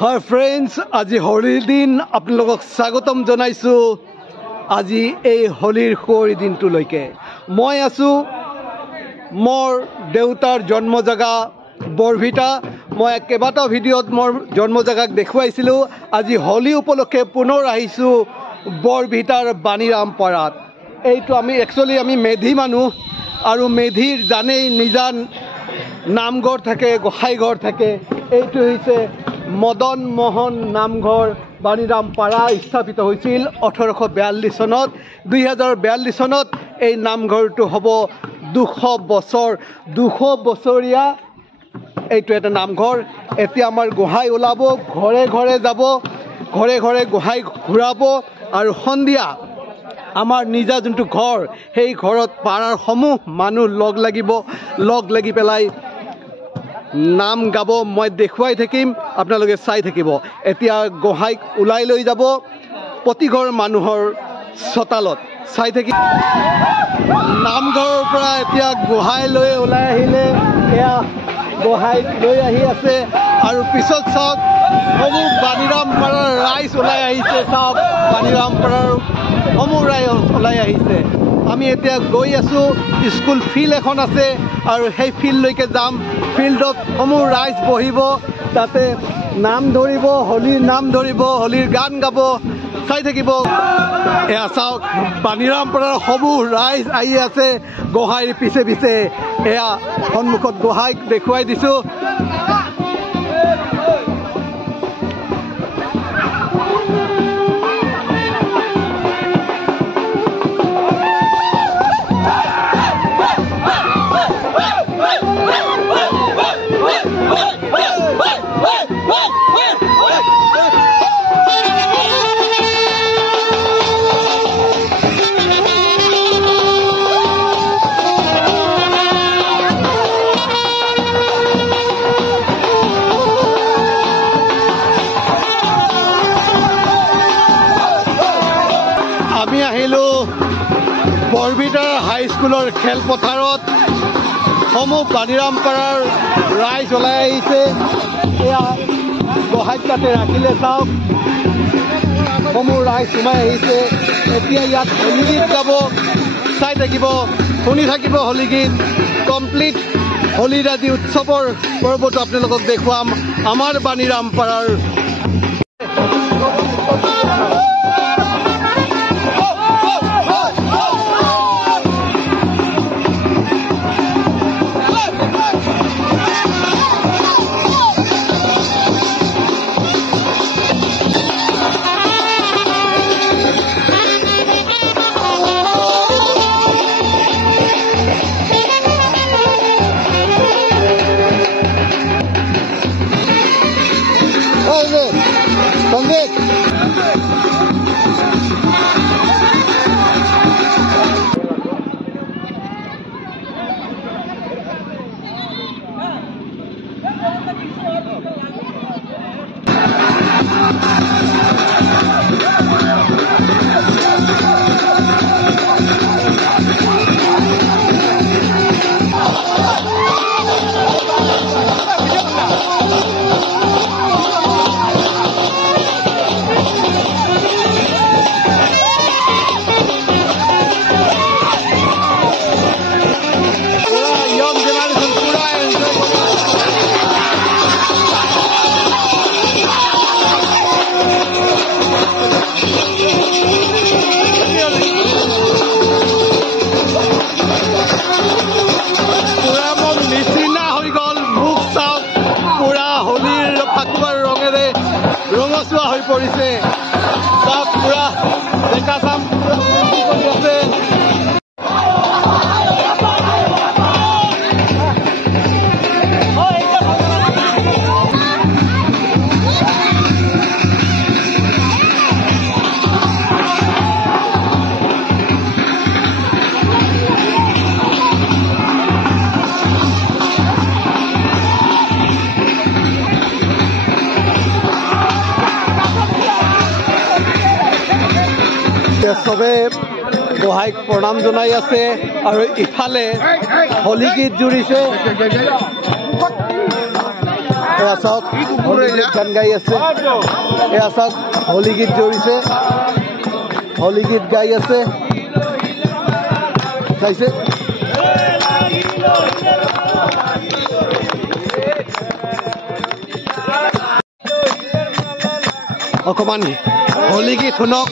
Hi friends, আজি হোলিৰ দিন আপোনালোকক স্বাগতম জনাইছো। আজি এই হোলিৰ খোৰি দিনটোলৈকে মই আছো মোৰ দেউতাৰ জন্ম জাগা বৰভিটা। মই কেইবাটা ভিডিঅ'ত মোৰ জন্ম জাগাক দেখুৱাইছিলো। আজি হোলি উপলক্ষে পুনৰ আহিছো বৰভিটাৰ বাণীৰামপাৰাত। এইটো আমি মেধি মানুহ আৰু মেধিৰ জানেই নিজান নামঘৰ থাকে, গোসাইঘৰ থাকে। এইটো হৈছে মদন মোহন নামঘৰ বাণীৰামপাৰা। স্থাপিত হৈছিল 1842 চনত। 2042 চনত এই নামঘৰটো হ'ব 200 বছৰ। 200 বছৰীয়া এইটো এটা নামঘৰ। এতিয়া আমাৰ গোহাই ওলাব, ঘৰে ঘৰে যাব, ঘৰে ঘৰে গোহাই ঘূৰাব আৰু সন্ধিয়া আমাৰ নিজা যোনটো ঘৰ সেই ঘৰত পাৰাৰ সমূহ মানুহ লগ লাগি পেলাই নাম গাব। মই দেখুৱাই থাকিম, আপোনালোকে চাই থাকিব। এতিয়া গোহাইক ওলাই লৈ যাব প্ৰতিঘৰ মানুহৰ চোতালত, চাই থাকি নামঘৰৰ পৰা এতিয়া গোহাই লৈ ওলাই আহিলে। এয়া গোহাইক লৈ আহি আছে আৰু পিছত চাওক সমূহ বাণীৰামপাৰাৰ ৰাইজ ওলাই আহিছে। চাওক বাণীৰামপাৰাৰ সমূহ ৰাইজ ওলাই আহিছে। আমি এতিয়া গৈ আছো, স্কুল ফিল্ড এখন আছে আৰু সেই ফিল্ডলৈকে যাম। ফিল্ডত সমূহ ৰাইজ বহিব, তাতে নাম ধৰিব, হোলীৰ নাম ধৰিব, হোলীৰ গান গাব, চাই থাকিব। এয়া চাওক বাণীৰামপাৰাৰ সমূহ ৰাইজ আহি আছে গোহাইৰ পিছে পিছে। এয়া সন্মুখত গোহাইক দেখুৱাই দিছো। আমি আহিলো বৰভিটাৰ হাইস্কুলৰ খেলপথাৰত। সমূহ বাণীৰামপাৰাৰ ৰাইজ ওলাই আহিছে। এয়া গোহাইক তাতে ৰাখিলে, চাওক সমূহ ৰাইজ সোমাই আহিছে। এতিয়া ইয়াত হোলী গীত গাব, চাই থাকিব, শুনি থাকিব হোলী গীত। কমপ্লিট হোলীৰ আদি উৎসৱৰ পৰ্বটো আপোনালোকক দেখুৱাম আমাৰ বাণীৰামপাৰাৰ। Songit. ৰঙচুৱা হৈ পৰিছে। তাত পুৰা ডেকা চাম কৰি আছে। চবে গোহাইক প্ৰণাম জনাই আছে আৰু ইফালে হোলী গীত জুৰিছে। এয়া চাওক হোলী গীত গান গাই আছে এয়া চাওক হোলী গীত জড়িছে হোলী গীত গাই আছে চাইছে অকমান হোলী গীত শুনক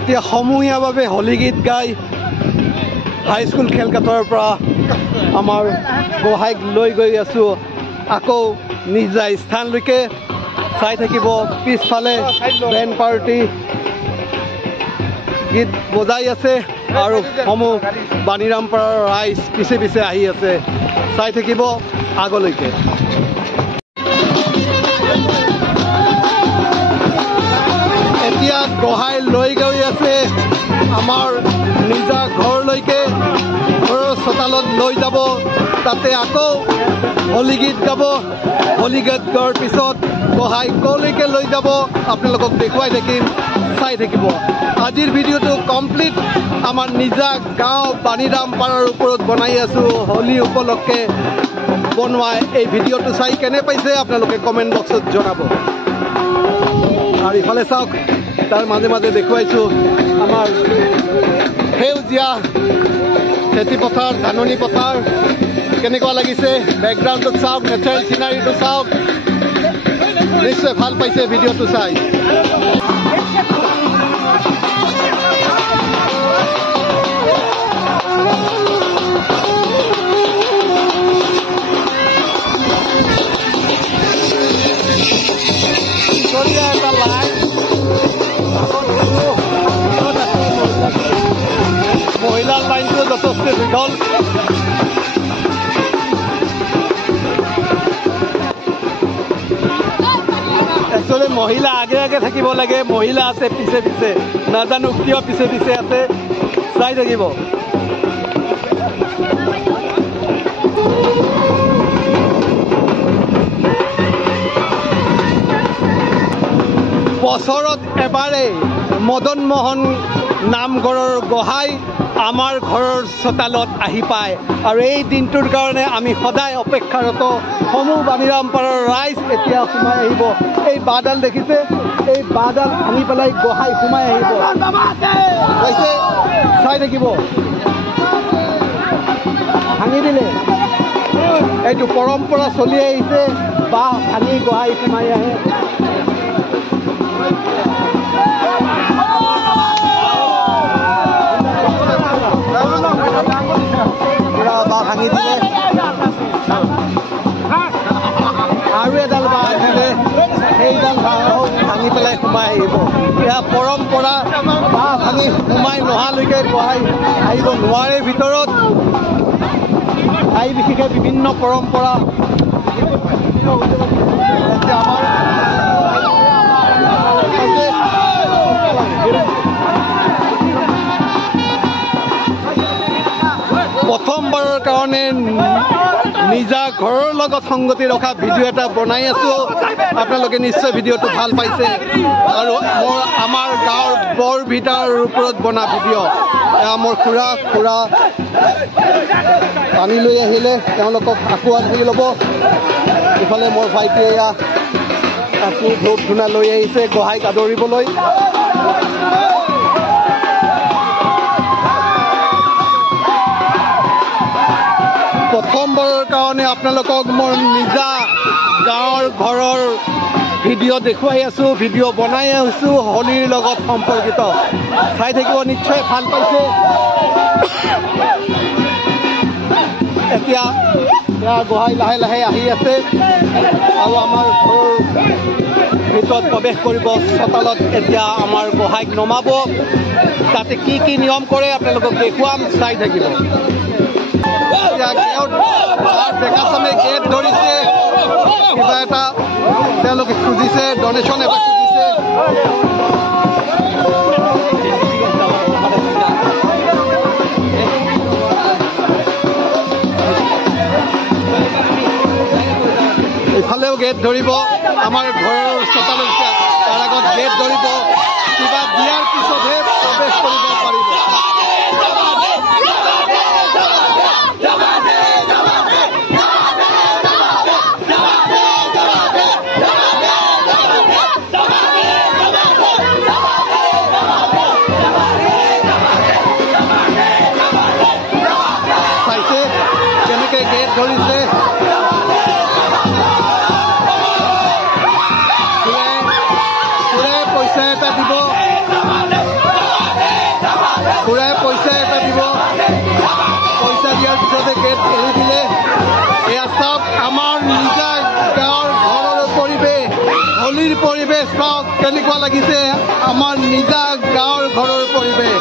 এতিয়া সমূহীয়াভাৱে হোলী গীত গাই হাইস্কুল খেলপথাৰৰ পৰা আমাৰ গোহাঁইক লৈ গৈ আছোঁ আকৌ নিজা স্থানলৈকে চাই থাকিব পিছফালে বেণ্ড পাৰ্টি গীত বজাই আছে আৰু সমূহ বাণীৰামপাৰাৰ ৰাইজ পিছে পিছে আহি আছে চাই থাকিব আগলৈকে এতিয়া গোহাঁই লৈ গৈ আছে আমাৰ নিজা ঘৰলৈকে ঘৰৰ চোতালত লৈ যাব তাতে আকৌ হোলী গীত গাব হোলী গীত গোৱাৰ পিছত গোহাঁই কলৈকে লৈ যাব আপোনালোকক দেখুৱাই থাকিম চাই থাকিব আজিৰ ভিডিঅ'টো কমপ্লিট আমাৰ নিজা গাঁও বাণীৰামপাৰাৰ ওপৰত বনাই আছোঁ হোলী উপলক্ষে বনোৱা এই ভিডিঅ'টো চাই কেনে পাইছে আপোনালোকে কমেণ্ট বক্সত জনাব আৰু ইফালে চাওক তাৰ মাজে মাজে দেখুৱাইছোঁ আমাৰ সেউজীয়া খেতি পথাৰ ধাননি পথাৰ কেনেকুৱা লাগিছে বেকগ্ৰাউণ্ডটো চাওক নেচাৰেল চিনাৰীটো চাওক নিশ্চয় ভাল পাইছে ভিডিঅ'টো চাই মহিলাৰ লাইনটো যথেষ্ট দীঘল একচুৱেলি মহিলা আগে আগে থাকিব লাগে মহিলা আছে পিছে পিছে নাজানো কিয় পিছে পিছে আছে চাই থাকিব বছৰত এবাৰে মদন মোহন নামঘৰৰ গোহাঁই আমাৰ ঘৰৰ চোতালত আহি পায় আৰু এই দিনটোৰ কাৰণে আমি সদায় অপেক্ষাৰত সমূহ বাণীৰামপাৰাৰ ৰাইজ এতিয়া সোমাই আহিব এই বাঁহডাল দেখিছে এই বাঁহডাল ভাঙি পেলাই গোহাঁই সোমাই আহিব চাই থাকিব ভাঙি দিলে এইটো পৰম্পৰা চলি আহিছে বাঁহ ভাঙি গোহাঁই সোমাই আহে বাঁহ ভাঙি দিলে আৰু এডাল বাঁহ আনিলে সেইডাল বাঁহ ভাঙি পেলাই সোমাই আহিব এয়া পৰম্পৰা বাঁহ ভাঙি সোমাই নহালৈকে গোহাঁই আহিব নোৱাৰে ভিতৰত আহি বিশেষে বিভিন্ন পৰম্পৰা আমাৰ প্ৰথমবাৰৰ কাৰণে নিজা ঘৰৰ লগত সংগতি ৰখা ভিডিঅ' এটা বনাই আছোঁ আপোনালোকে নিশ্চয় ভিডিঅ'টো ভাল পাইছে আৰু আমাৰ গাঁৱৰ বৰভিটাৰ ওপৰত বনা ভিডিঅ' এয়া মোৰ খুৰা পানী লৈ আহিলে তেওঁলোকক আঁকোৱালি ধৰি ল'ব ইফালে মোৰ ভাইটিয়ে এয়া ধূপ ধূনা লৈ আহিছে গোহাঁইক আদৰিবলৈ প্ৰথমবাৰৰ কাৰণে আপোনালোকক মোৰ নিজা গাঁৱৰ ঘৰৰ ভিডিঅ' দেখুৱাই আছোঁ, ভিডিঅ' বনাই আছোঁ হোলীৰ লগত সম্পৰ্কিত। চাই থাকিব, নিশ্চয় ভাল পাইছে। এতিয়া গোহাঁই লাহে লাহে আহি আছে আৰু আমাৰ ঘৰৰ ভিতৰত প্ৰৱেশ কৰিব। চোতালত এতিয়া আমাৰ গোহাঁইক নমাব। তাতে কি কি নিয়ম কৰে আপোনালোকক দেখুৱাম, চাই থাকিব। ডেকাচামে গেট ধৰিছে, কিবা এটা তেওঁলোকে খুজিছে, ডনেশ্যন এটা খুজিছে। ইফালেও গেট ধৰিব, আমাৰ ঘৰৰ চোতালত তাৰ আগত গেট ধৰিব। কিবা দিয়াৰ পিছতহে প্ৰৱেশ কৰিব পাৰিব। চাইছে কেনেকে গেট ধৰিছে। পইচা এটা দিব, খুৰাই পইচা এটা দিব। পইচা দিয়াৰ পিছতে গেট এৰি দিলে। এয়া চাওক আমাৰ নিজা গাঁৱৰ ঘৰৰ পৰিৱেশ, হোলীৰ পৰিৱেশ চাওক কেনেকুৱা লাগিছে। আমাৰ নিজা গাঁৱৰ ঘৰৰ পৰিৱেশ।